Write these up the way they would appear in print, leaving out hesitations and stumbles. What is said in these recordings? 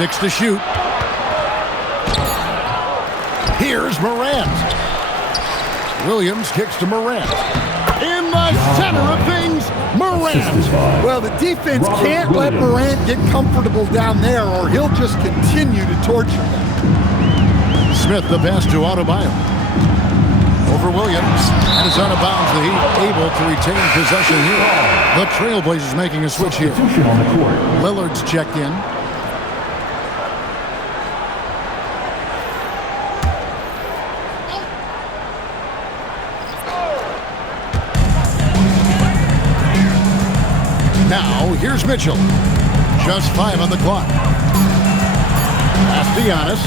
6 to shoot. Here's Morant. Williams kicks to Morant. In the center of things, Morant. Well, the defense can't let Morant get comfortable down there or he'll just continue to torture them. Smith the pass to Adebayo. Over Williams. And it's out of bounds. The Heat able to retain possession here. The Trailblazers making a switch here. Lillard's checked in. Now, here's Mitchell. Just 5 on the clock. Pass to Giannis.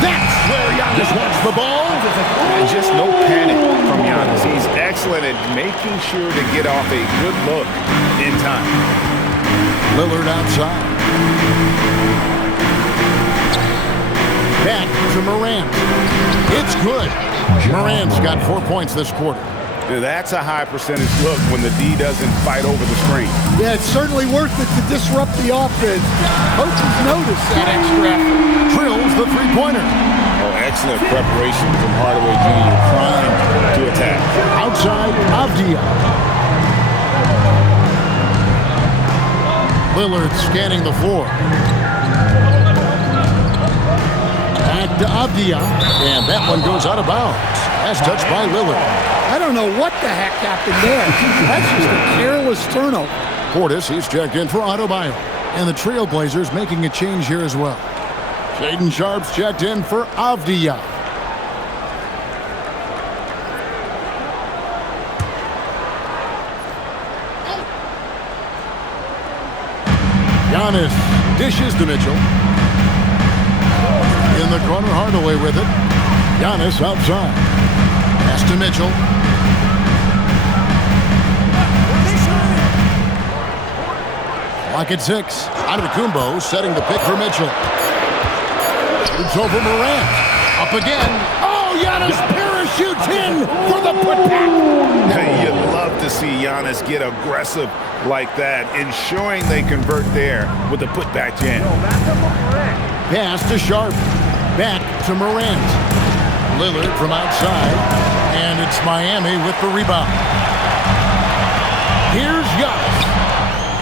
That's where Giannis wants the ball. And just no panic from Giannis. He's excellent at making sure to get off a good look in time. Lillard outside. Back to Morant. It's good. Morant's got 4 points this quarter. That's a high percentage look when the D doesn't fight over the screen. Yeah, it's certainly worth it to disrupt the offense. Coaches notice that extra effort. Drills the three-pointer. Oh, excellent preparation from Hardaway Jr. primed to attack. Outside, Avdia. Lillard scanning the floor. Back to Avdia. And that one goes out of bounds. As touched by Lillard. I don't know what the heck happened there. That's just a careless turnover. Portis, he's checked in for Adebayo. And the Trailblazers making a change here as well. Shaedon Sharpe's checked in for Avdia. Giannis dishes to Mitchell. In the corner, Hardaway with it. Giannis outside. Pass to Mitchell. Clock at 6. Antetokounmpo setting the pick for Mitchell. Shoots over Morant. Up again. Oh, Giannis parachutes in for the putback. You love to see Giannis get aggressive like that, ensuring they convert there with the putback jam. Pass to Sharpe. Back to Morant. Lillard from outside. And it's Miami with the rebound. Here's Giannis.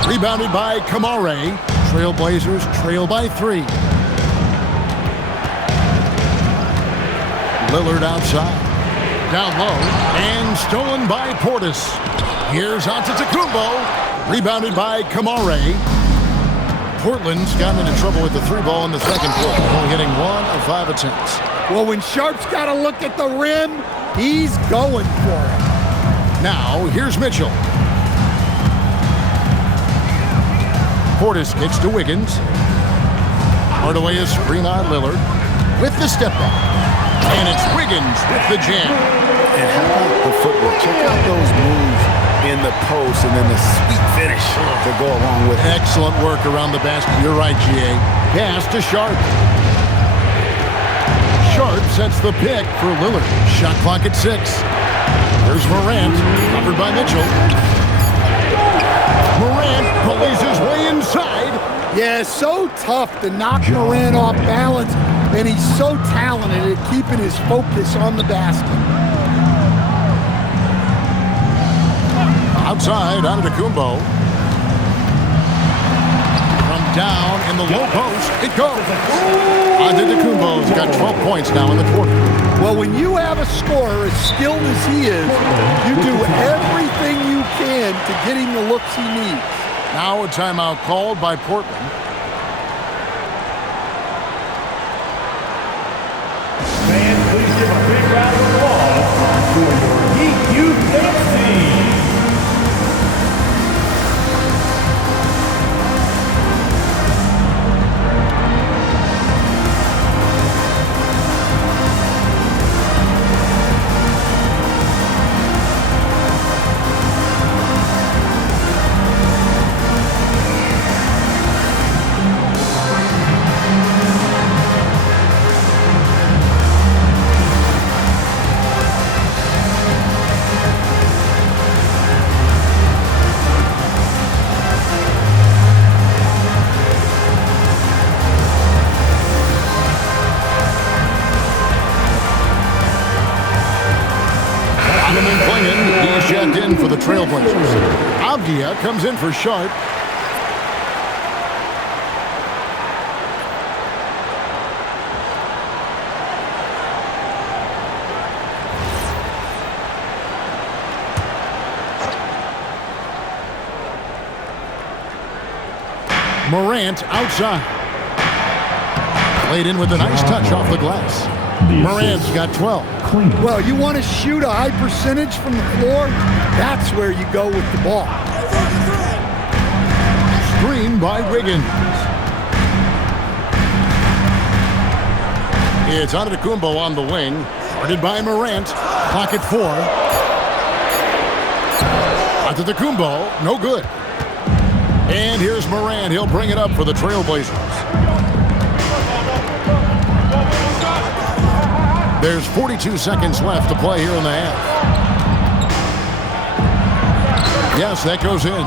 Rebounded by Kamare. Trailblazers trail by 3. Lillard outside. Down low. And stolen by Portis. Here's Antetokounmpo. Rebounded by Kamare. Portland's gotten into trouble with the 3-ball in the second quarter. Only hitting 1 of 5 attempts. Well, when Sharpe's got to look at the rim, he's going for it. Now, here's Mitchell. Portis kicks to Wiggins. Hardaway is screen on Lillard with the step back. And it's Wiggins with the jam. And how about the footwork? Check out those moves in the post and then the sweet finish to go along with it. Excellent work around the basket. You're right, GA. Pass to Sharpe. Sharpe sets the pick for Lillard. Shot clock at 6. There's Morant, covered by Mitchell. Morant pulleys his way inside. Yeah, so tough to knock Morant off balance, and he's so talented at keeping his focus on the basket. Outside, Antetokounmpo. From down in the low post, it goes. Antetokounmpo's got 12 points now in the quarter. Well, when you have a scorer as skilled as he is, you do everything you can to get him the looks he needs. Now a timeout called by Portland. Fans, please give a big round of applause for your Heat Youth FC. again for the Trailblazers. Avdia comes in for Sharp. Morant outside. Played in with a nice touch off the glass. Morant's got 12. Well, you want to shoot a high percentage from the floor? That's where you go with the ball. Screen by Wiggins. It's Antetokounmpo on the wing. Guarded by Morant. Clock at 4. Antetokounmpo, no good. And here's Morant. He'll bring it up for the Trailblazers. There's 42 seconds left to play here in the half. Yes, that goes in.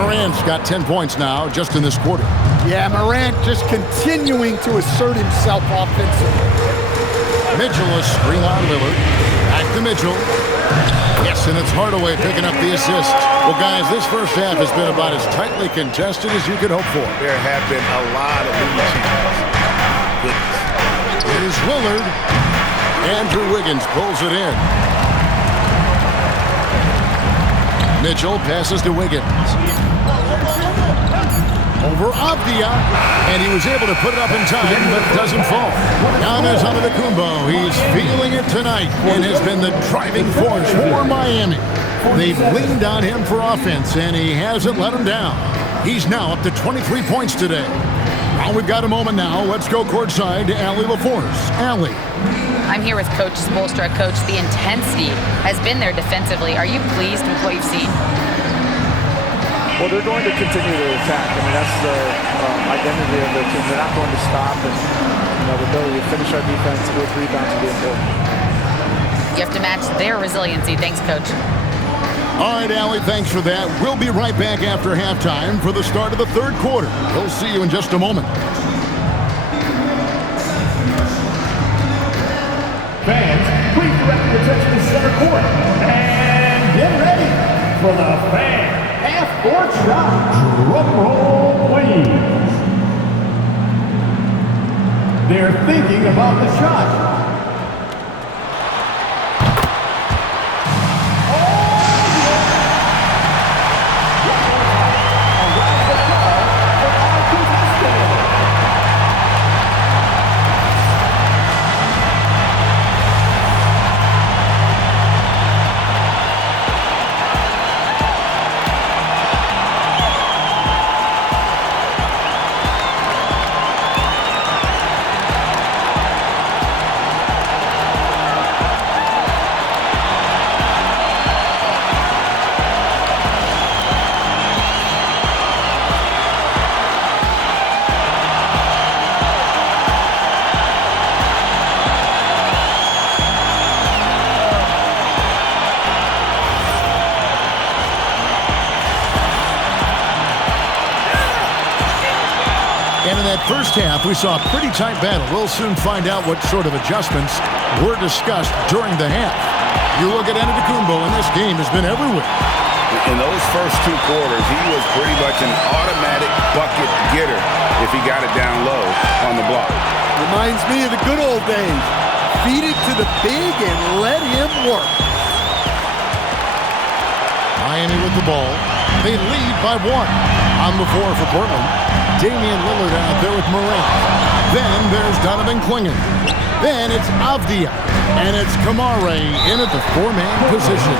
Morant's got 10 points now just in this quarter. Yeah, Morant just continuing to assert himself offensively. Mitchell is screen on Lillard. Back to Mitchell. Yes, and it's Hardaway picking up the assist. Well, guys, this first half has been about as tightly contested as you could hope for. There have been a lot of lead changes. Here's Lillard. Andrew Wiggins pulls it in. Mitchell passes to Wiggins. Over Avdia, and he was able to put it up in time, but doesn't fall. Giannis Antetokounmpo, he's feeling it tonight and has been the driving force for Miami. They've leaned on him for offense, and he hasn't let them down. He's now up to 23 points today. Well, we've got a moment now. Let's go courtside to Allie LaForce. Allie. I'm here with Coach Spoelstra. Coach, the intensity has been there defensively. Are you pleased with what you've seen? Well, they're going to continue to attack. I mean, that's the identity of their team. They're not going to stop, and the ability to finish our defense with rebounds will be important. You have to match their resiliency. Thanks, Coach. All right, Allie, thanks for that. We'll be right back after halftime for the start of the third quarter. We'll see you in just a moment. Fans, please direct your attention to center court. And get ready for the fan half-court shot. Drum roll, please. They're thinking about the shot. First half, we saw a pretty tight battle. We'll soon find out what sort of adjustments were discussed during the half. You look at Antetokounmpo, and this game has been everywhere. In those first two quarters, he was pretty much an automatic bucket getter if he got it down low on the block. Reminds me of the good old days. Feed it to the big and let him work. Miami with the ball. They lead by 1. On the floor for Portland. Damian Lillard out there with Morant. Then there's Donovan Clingan. Then it's Avdia. And it's Kamare in at the 4-man position.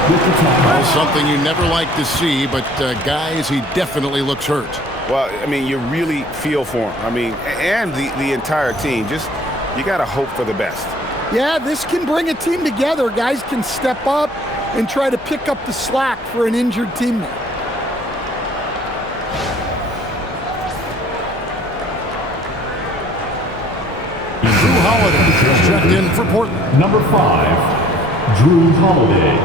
Well, something you never like to see, but guys, he definitely looks hurt. Well, I mean, you really feel for him. I mean, and the entire team. Just, you got to hope for the best. Yeah, this can bring a team together. Guys can step up and try to pick up the slack for an injured teammate. Holiday just checked in for Portland. Number 5, Drew Holiday.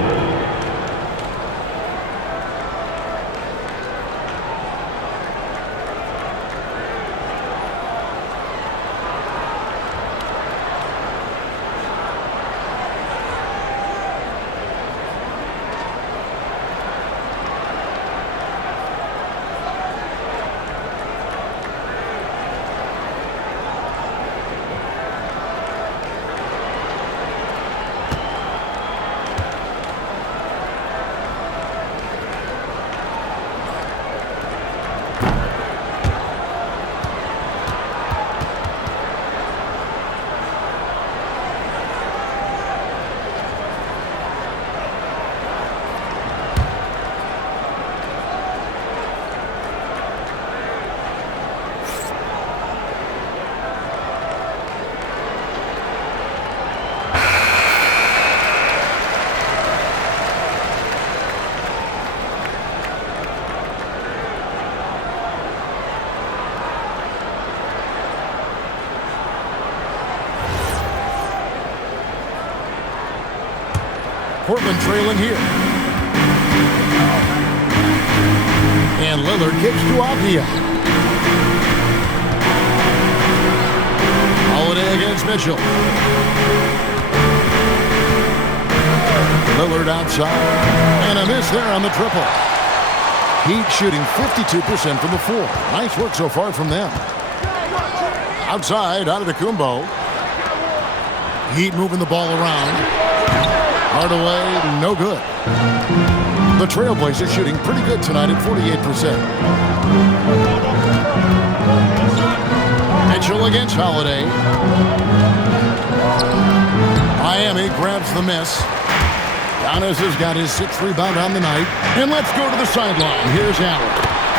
Portland trailing here. And Lillard kicks to Avdia. Holiday against Mitchell. Lillard outside. And a miss there on the triple. Heat shooting 52% from the floor. Nice work so far from them. Outside, Antetokounmpo. Heat moving the ball around. Hardaway, no good. The Trailblazers shooting pretty good tonight at 48%. Mitchell against Holiday. Miami grabs the miss. Giannis has got his 6th rebound on the night. And let's go to the sideline. Here's Allen.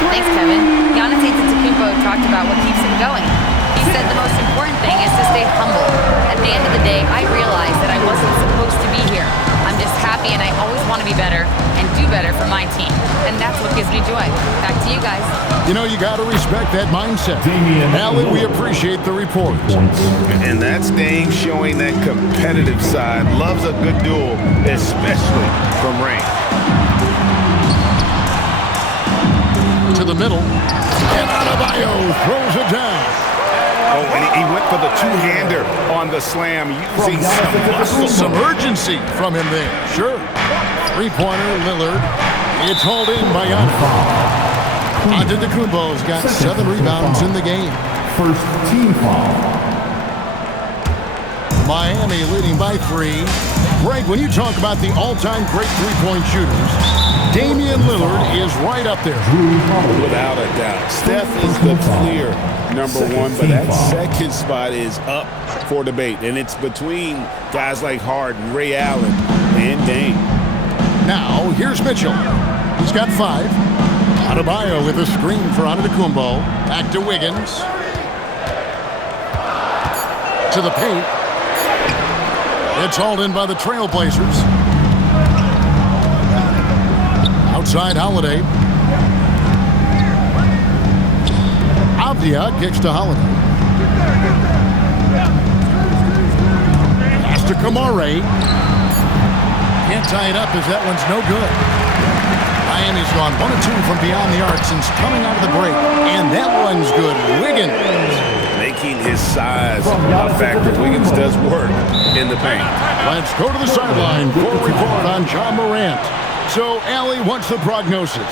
Thanks, Kevin. Giannis Antetokounmpo talked about what keeps him going. He said the most important thing is to stay humble. At the end of the day, I realized that I wasn't supposed to be here. I'm just happy and I always want to be better and do better for my team. And that's what gives me joy. Back to you guys. You know, you got to respect that mindset. Allie, we appreciate the report. And that's Dame showing that competitive side. Loves a good duel, especially from range. To the middle. And Adebayo throws it down. Oh, and he went for the two-hander on the slam, using some urgency from him there. Sure. Three-pointer, Lillard. It's hauled in by Giannis. Antetokounmpo's got 7 rebounds in the game. First team foul. Miami leading by 3. Greg, when you talk about the all-time great three-point shooters, Damian Lillard is right up there. Without a doubt. Steph is the clear number 1, but that second spot is up for debate. And it's between guys like Harden, Ray Allen, and Dame. Now, here's Mitchell. He's got 5. Adebayo with a screen for Antetokounmpo. Back to Wiggins. To the paint. It's hauled in by the Trailblazers. Outside Holiday. Avdia kicks to Holiday. Pass to Kamare. Can't tie it up as that one's no good. Miami's gone 1 of 2 from beyond the arc since coming out of the break. And that one's good. Wiggins. Making his size a factor. Wiggins does work in the paint. Let's go to the sideline for a report on Ja Morant. So, Allie, what's the prognosis?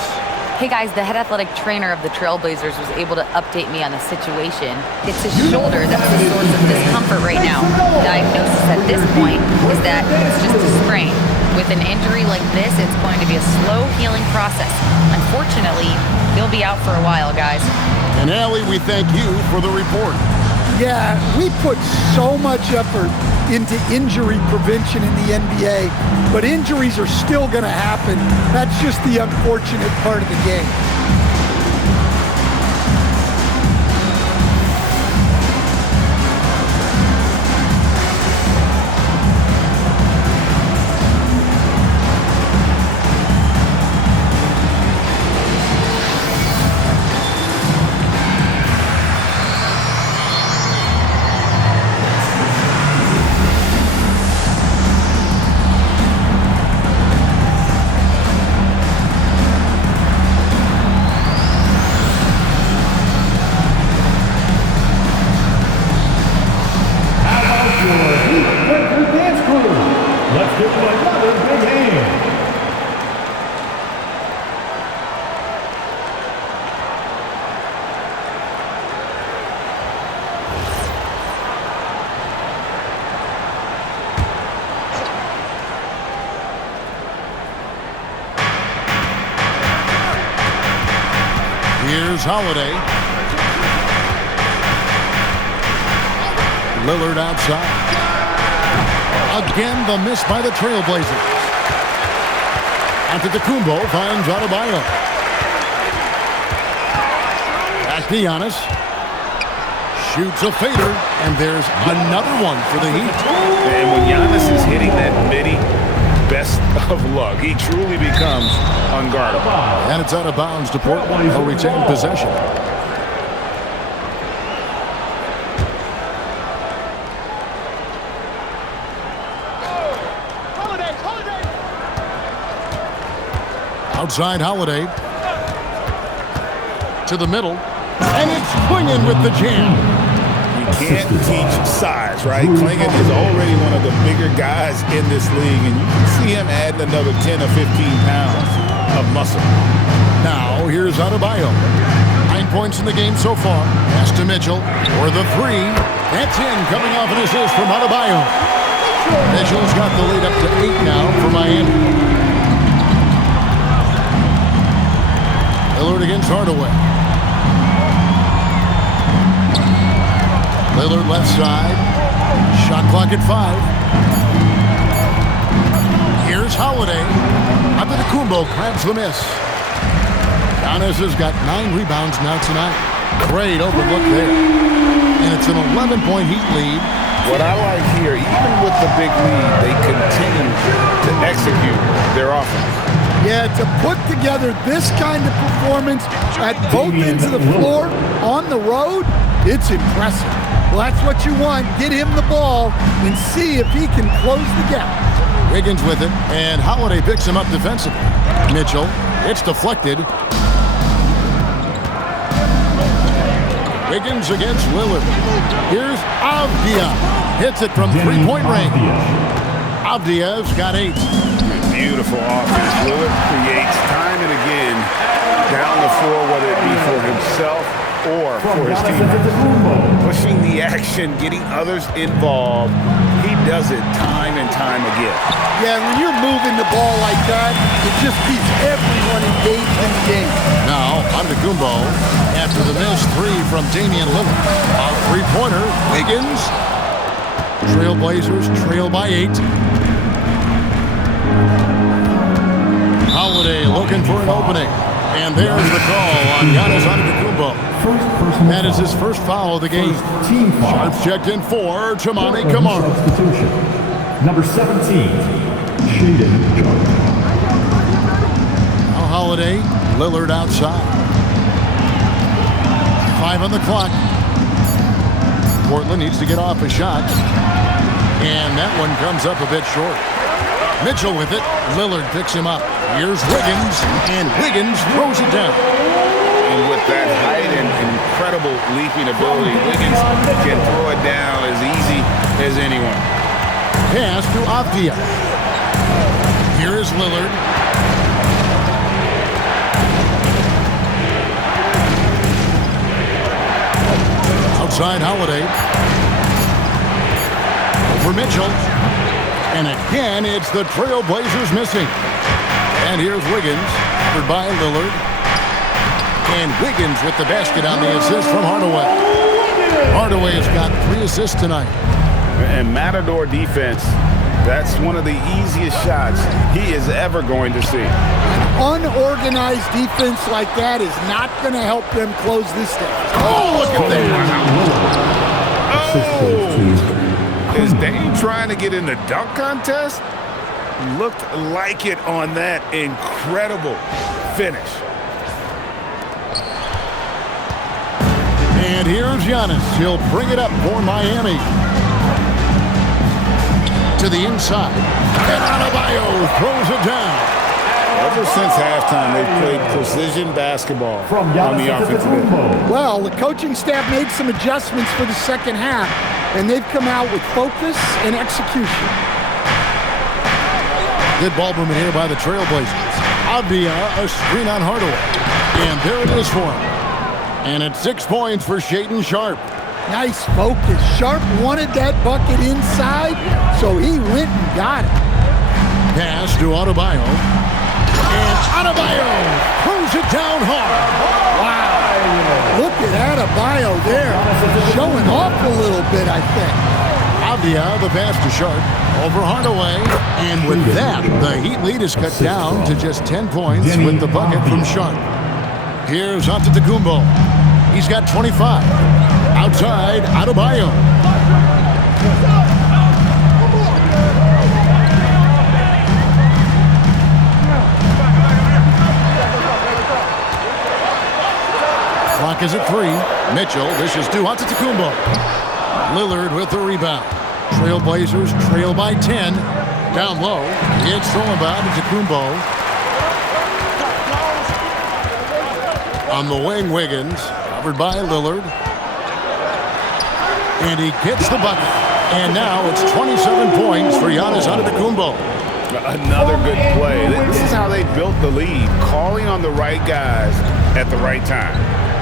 Hey guys, the head athletic trainer of the Trailblazers was able to update me on the situation. It's his shoulder that's the source of discomfort right now. The diagnosis at this point is that it's just a sprain. With an injury like this, it's going to be a slow healing process. Unfortunately, he'll be out for a while, guys. And Allie, we thank you for the report. Yeah, we put so much effort into injury prevention in the NBA, but injuries are still going to happen. That's just the unfortunate part of the game. Here's Holiday. Lillard outside. Again, the miss by the Trailblazers. Antetokounmpo finds Adebayo. Back to Giannis. Shoots a fader, and there's another one for the Heat. And when Giannis is hitting that midi, best of luck. He truly becomes unguardable. And it's out of bounds to Portland. They'll retain possession. Outside Holiday. To the middle. And it's Clingan with the jam. You can't teach size, right? Clingan is already one of the bigger guys in this league, and you can see him adding another 10 or 15 pounds of muscle. Now, here's Adebayo. 9 points in the game so far. Pass to Mitchell for the three. That's in, coming off an assist from Adebayo. Mitchell's got the lead up to 8 now for Miami. Lillard against Hardaway. Lillard left side. Shot clock at 5. Here's Holiday. Antetokounmpo grabs the miss. Giannis has got 9 rebounds now tonight. Great overlook there. And it's an 11-point Heat lead. What I like here, even with the big lead, they continue to execute their offense. Yeah, to put together this kind of performance at both ends of the floor on the road, it's impressive. Well, that's what you want. Get him the ball and see if he can close the gap. Wiggins with it, and Holiday picks him up defensively. Mitchell, it's deflected. Wiggins against Lillard. Here's Avdia. Hits it from three-point range. Avdia's got 8. Beautiful offense. Lillard creates time and again down the floor, whether it be for himself or for his teammates. Pushing the action, getting others involved. He does it time and time again. Yeah, when you're moving the ball like that, it just keeps everyone engaged in the game. Now, Antetokounmpo after the missed 3 from Damian Lillard. A three-pointer, Wiggins. Trailblazers trail by 8. Holiday looking for an opening. And there's the call on Giannis Antetokounmpo. That is his first foul of the game. Sharps checked in for Toumani Camara. Substitution. Number 17, Shaedon Sharpe. Now Holiday, Lillard outside. 5 on the clock. Portland needs to get off a shot. And that one comes up a bit short. Mitchell with it. Lillard picks him up. Here's Wiggins, and Wiggins throws it down. And with that height and incredible leaping ability, Wiggins can throw it down as easy as anyone. Pass to Avdia. Here is Lillard. Outside Holiday. Over Mitchell. And again, it's the Trailblazers missing. And here's Wiggins, covered by Lillard. And Wiggins with the basket on the assist from Hardaway. Hardaway has got 3 assists tonight. And Matador defense, that's one of the easiest shots he is ever going to see. Unorganized defense like that is not going to help them close this down. Oh, look at that. Oh! Is Dame trying to get in the dunk contest? Looked like it on that incredible finish. And here's Giannis. He'll bring it up for Miami. To the inside. And Adebayo throws it down. Ever since halftime, they've played precision basketball From on the offensive end. Well, the coaching staff made some adjustments for the second half, and they've come out with focus and execution. Good ball movement here by the Trailblazers. Avdia, a screen on Hardaway. And there it is for him. And it's 6 points for Shaedon Sharpe. Nice focus. Sharpe wanted that bucket inside, so he went and got it. Pass to Adebayo. And Adebayo throws it down hard. Wow. Look at Adebayo there. Showing off a little bit, I think. Avdia, the pass to Sharpe. Over Hardaway. And with that, the Heat lead is cut down to just 10 points with the bucket from Sharpe. Here's Antetokounmpo. He's got 25. Outside, Adebayo. Clock is at 3. Mitchell dishes to Antetokounmpo. Lillard with the rebound. Trailblazers trail by 10. Down low. It's thrown by Antetokounmpo. On the wing, Wiggins, covered by Lillard. And he gets the bucket. And now it's 27 points for Giannis Antetokounmpo. Another good play. This is how they built the lead, calling on the right guys at the right time.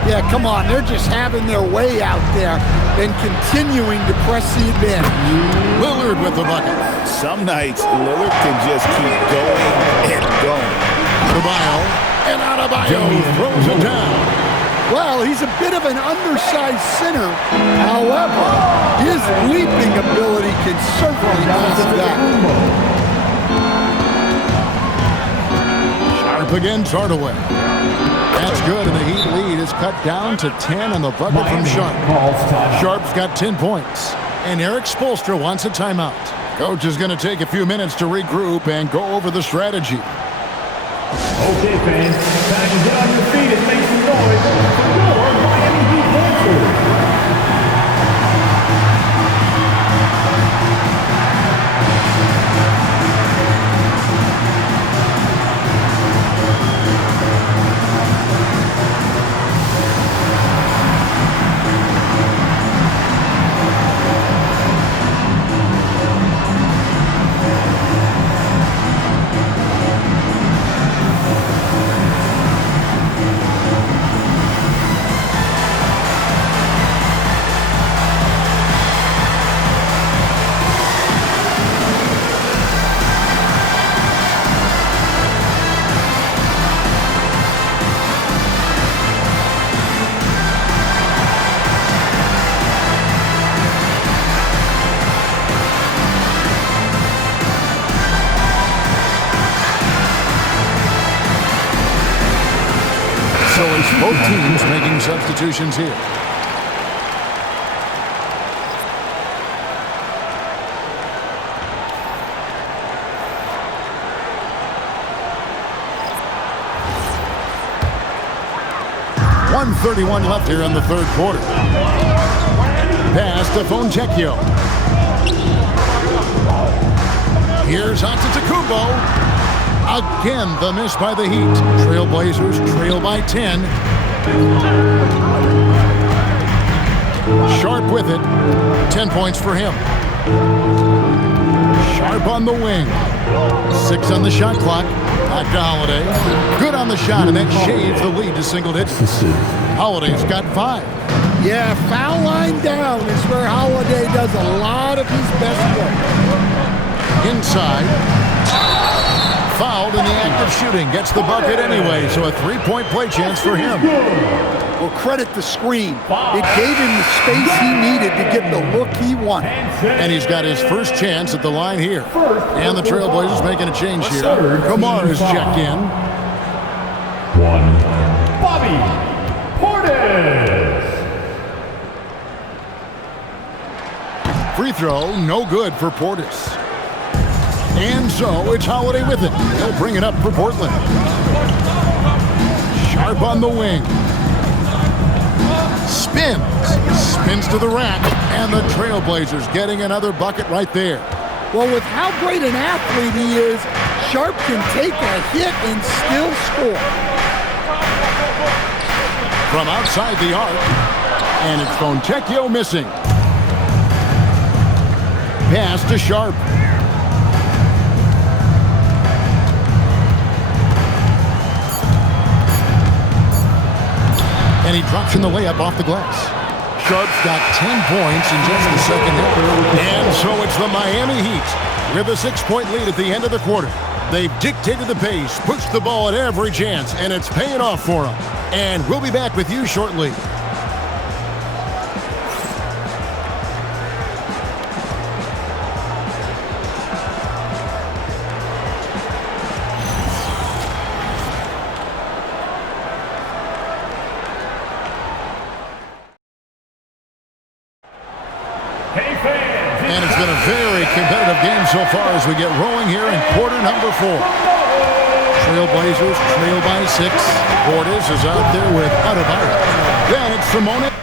Yeah, come on. They're just having their way out there and continuing to press the advantage. Lillard with the bucket. Some nights, Lillard can just keep going and going. Adebayo, and Adebayo throws it down. Well, he's a bit of an undersized center. However, his leaping ability can certainly mask that. Sharp against Hardaway. That's good, and the Heat lead is cut down to 10 on the bucket from Sharp. Sharp's got 10 points, and Eric Spoelstra wants a timeout. Coach is going to take a few minutes to regroup and go over the strategy. Okay, fans, time to get on your feet and make some noise for your Miami Heat dancers. Both teams making substitutions here. .131 left here in the third quarter. Pass to Fontecchio. Here's Antetokounmpo. Again, the miss by the Heat. Trailblazers trail by 10. Sharp with it. 10 points for him. Sharp on the wing. 6 on the shot clock. Back to Holiday. Good on the shot, and that shaves the lead to single digits. Holiday's got 5. Yeah, foul line down is where Holiday does a lot of his best work. Inside. Fouled in the act of shooting. Gets the bucket anyway, so a 3-point play chance for him. Well, credit the screen. It gave him the space he needed to get the look he wanted. And he's got his first chance at the line here. And the Trailblazers making a change here. Kamar is checked in. Bobby Portis. Free throw, no good for Portis. And so it's Holiday with it. He'll bring it up for Portland. Sharp on the wing. Spins to the rack. And the Trailblazers getting another bucket right there. Well, with how great an athlete he is, Sharp can take a hit and still score. From outside the arc. And it's Fontecchio missing. Pass to Sharp. And he drops in the layup off the glass. Sharp's got 10 points in just the second half. And so it's the Miami Heat with a 6-point lead at the end of the quarter. They've dictated the pace, pushed the ball at every chance, and it's paying off for them. And we'll be back with you shortly. And it's been a very competitive game so far as we get rolling here in quarter number 4. Trailblazers trail by 6. Portis is out there with Adebayo. Then it's Simone.